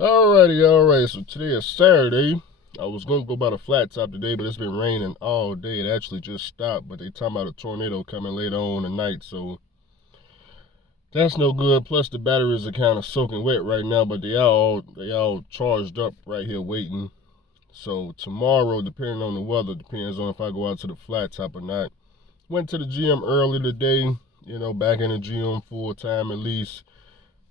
Alright. So today is Saturday. I was gonna go by the flat top today, but it's been raining all day. It actually just stopped, but they talking about a tornado coming later on tonight, so that's no good. Plus the batteries are kind of soaking wet right now, but they all charged up right here waiting. So tomorrow, depending on the weather, depends on if I go out to the flat top or not. Went to the gym early today. Back in the gym full time at least,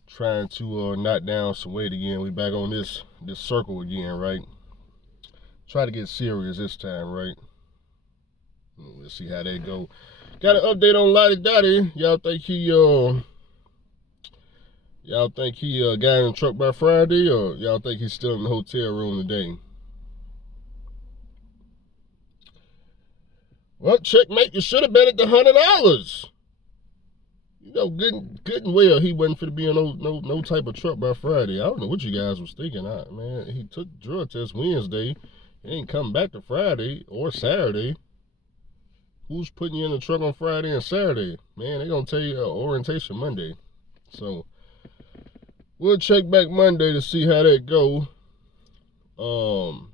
trying to knock down some weight again. We back on this circle again, right? Try to get serious this time, right? Let's see how that go. Got an update on Lottie Dottie. Y'all think he got in the truck by Friday, or y'all think he's still in the hotel room today? Well, checkmate. You should have bet at the $100. Good and well, he wasn't fit to be in no type of truck by Friday. I don't know what you guys was thinking. Man, he took drug test Wednesday. He ain't come back to Friday or Saturday. Who's putting you in the truck on Friday and Saturday? Man, they gonna tell you orientation Monday. So we'll check back Monday to see how that go. Um,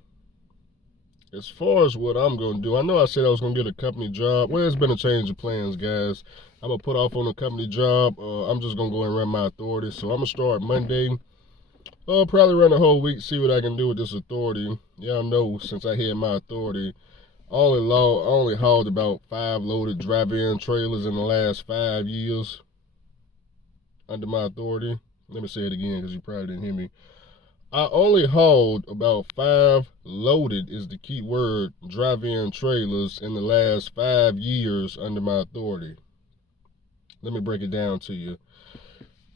as far as what I'm gonna do, I know I said I was gonna get a company job. Well, it's been a change of plans, guys. I'm gonna put off on a company job. I'm just gonna go and run my authority. So I'm gonna start Monday. I'll probably run a whole week, see what I can do with this authority. Y'all know since I had my authority, I only hauled about 5 loaded drive-in trailers in the last 5 years under my authority. Let me say it again because you probably didn't hear me. I only hauled about 5 loaded, is the key word, drive-in trailers in the last 5 years under my authority. Let me break it down to you.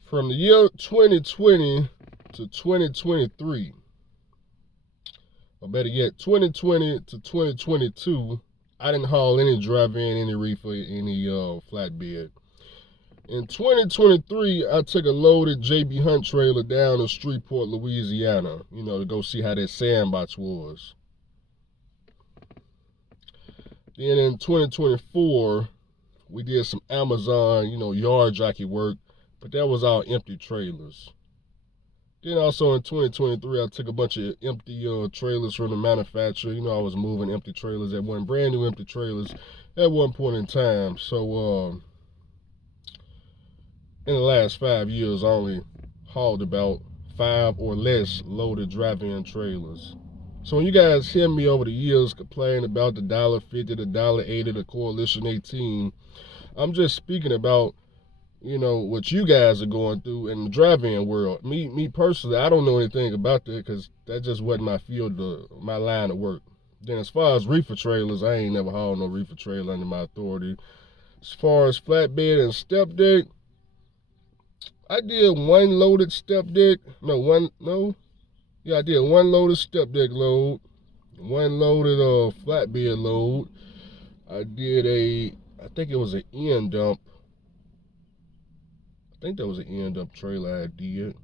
From the year 2020 to 2023, or better yet, 2020 to 2022, I didn't haul any drive-in, any reefer, any flatbed. In 2023, I took a loaded JB Hunt trailer down to Shreveport, Louisiana, to go see how that sandbox was. Then in 2024, we did some Amazon, yard jockey work, but that was all empty trailers. Then also in 2023, I took a bunch of empty trailers from the manufacturer. I was moving empty trailers brand new empty trailers at one point in time. So in the last 5 years, I only hauled about 5 or less loaded drive-in trailers. So when you guys hear me over the years complain about the $1.50, the $1.80, the Coalition 18, I'm just speaking about what you guys are going through in the drive-in world. Me personally, I don't know anything about that because that just wasn't my field, my line of work. Then as far as reefer trailers, I ain't never hauled no reefer trailer under my authority. As far as flatbed and step deck, I did one loaded step deck. I did one loaded step deck load, one loaded flatbed load. I think it was an end dump. I think that was an end up trailer I did.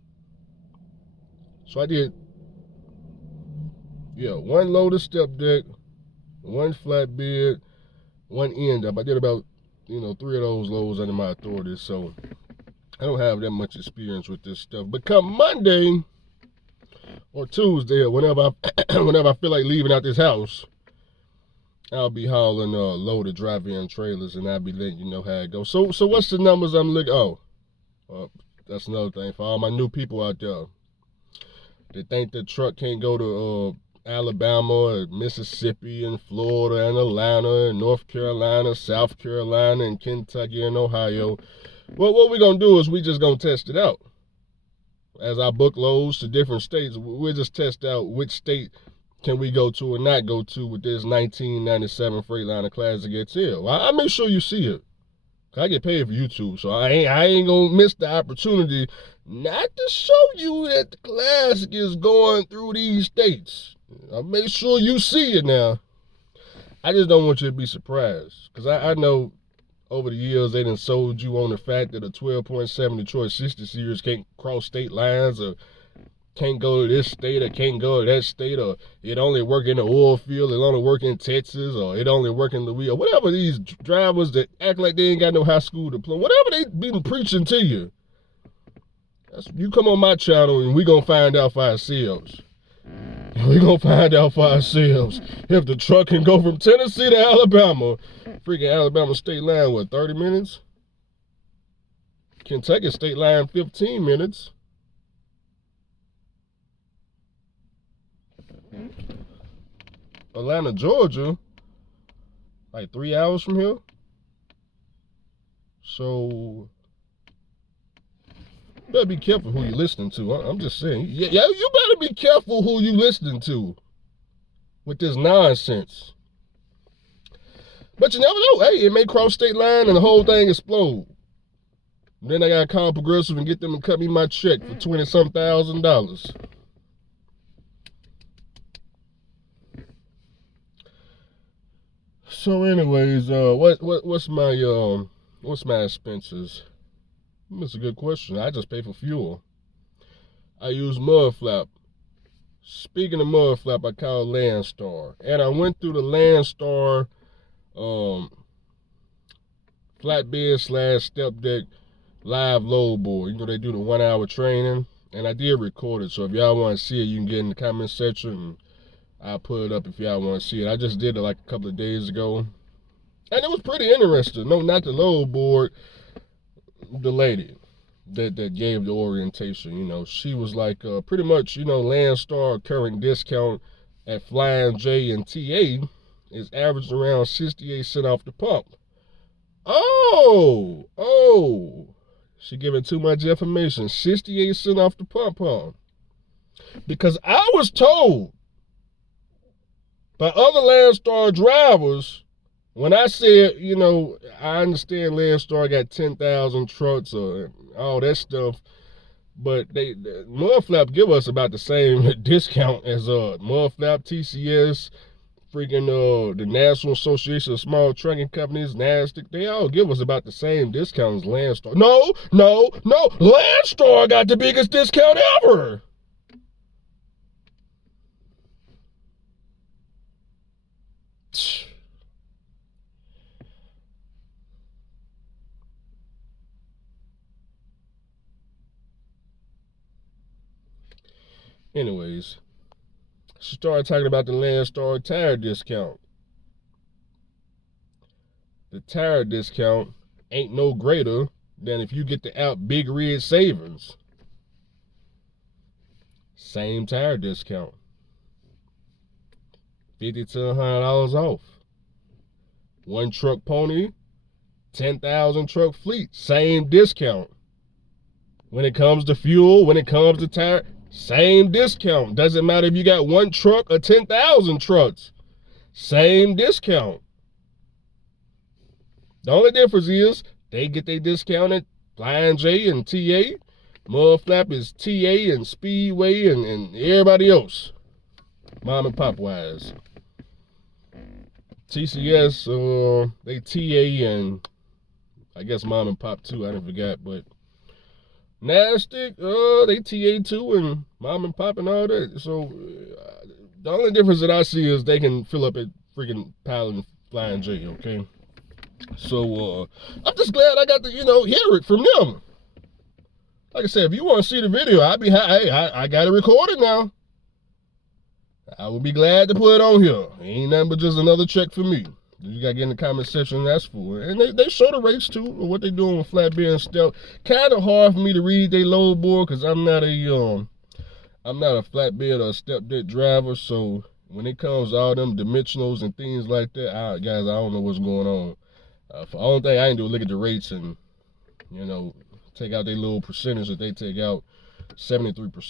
So I did, one loaded step deck, one flatbed, one end up. I did about, 3 of those loads under my authority. So I don't have that much experience with this stuff. But come Monday or Tuesday or whenever I feel like leaving out this house, I'll be hauling loaded drive-in trailers and I'll be letting you know how it goes. So what's the numbers I'm looking? That's another thing for all my new people out there. They think the truck can't go to Alabama and Mississippi and Florida and Atlanta and North Carolina, South Carolina and Kentucky and Ohio. Well, what we're going to do is we just going to test it out. As I book loads to different states, we'll just test out which state can we go to or not go to with this 1997 Freightliner Classic XL. I make sure you see it. I get paid for YouTube, so I ain't gonna miss the opportunity not to show you that the Classic is going through these states. I'll make sure you see it now. I just don't want you to be surprised, because I know over the years they done sold you on the fact that a 12.7 Detroit 60 Series can't cross state lines, or can't go to this state, or can't go to that state, or it only work in the oil field, it only work in Texas, or it only work in Louisiana. Whatever these drivers that act like they ain't got no high school diploma, whatever they been preaching to you, You come on my channel and we gonna find out for ourselves. We gonna find out for ourselves if the truck can go from Tennessee to Alabama. Freaking Alabama state line, what, 30 minutes? Kentucky state line, 15 minutes. Atlanta, Georgia, like 3 hours from here. So, you better be careful who you listening to. I'm just saying. Yeah, you better be careful who you listening to with this nonsense. But you never know. Hey, it may cross state line and the whole thing explode. Then I gotta call Progressive and get them to cut me my check for $20-some thousand. So, anyways, what's my expenses? That's a good question. I just pay for fuel. I use Mudflap. Speaking of Mudflap, I call Landstar, and I went through the Landstar flatbed / step deck live load board. You know, they do the 1 hour training, and I did record it. So if y'all want to see it, you can get in the comment section and I'll put it up if y'all want to see it. I just did it like a couple of days ago, and it was pretty interesting. No, not the load board. The lady that gave the orientation, you know, she was like, pretty much, you know, Landstar current discount at Flying J and TA is averaged around 68 cents off the pump. Oh, she giving too much information. 68 cents off the pump, huh? Because I was told by other Landstar drivers, when I said, you know, I understand Landstar got 10,000 trucks or all that stuff, but Mudflap give us about the same discount as Mudflap, TCS, freaking the National Association of Small Trucking Companies, NASDAQ. They all give us about the same discount as Landstar. No, Landstar got the biggest discount ever. Anyways, she started talking about the Landstar tire discount. The tire discount ain't no greater than if you get the app Big Red Savings. Same tire discount. $50 to $100 off. One truck pony, 10,000 truck fleet. Same discount. When it comes to fuel, when it comes to tire, same discount. Doesn't matter if you got one truck or 10,000 trucks. Same discount. The only difference is they get their discount at Flying J and TA. Mudflap is TA and Speedway and everybody else. Mom and pop wise. TCS, they TA and I guess mom and pop too. I didn't forget, but NASDAQ, they TA too and mom and pop and all that. So the only difference that I see is they can fill up at freaking Pilot and Flying J, okay? So I'm just glad I got to, you know, hear it from them. Like I said, if you want to see the video, I got it recorded now. I would be glad to put it on here. Ain't nothing but just another check for me. You gotta get in the comment section and ask for it. And they show the rates too, of what they doing with flatbed and step. Kind of hard for me to read their load board because I'm not a flatbed or step deck driver. So when it comes to all them dimensionals and things like that, guys, I don't know what's going on. For the only thing I can do is look at the rates and, you know, take out their little percentage that they take out, 73%.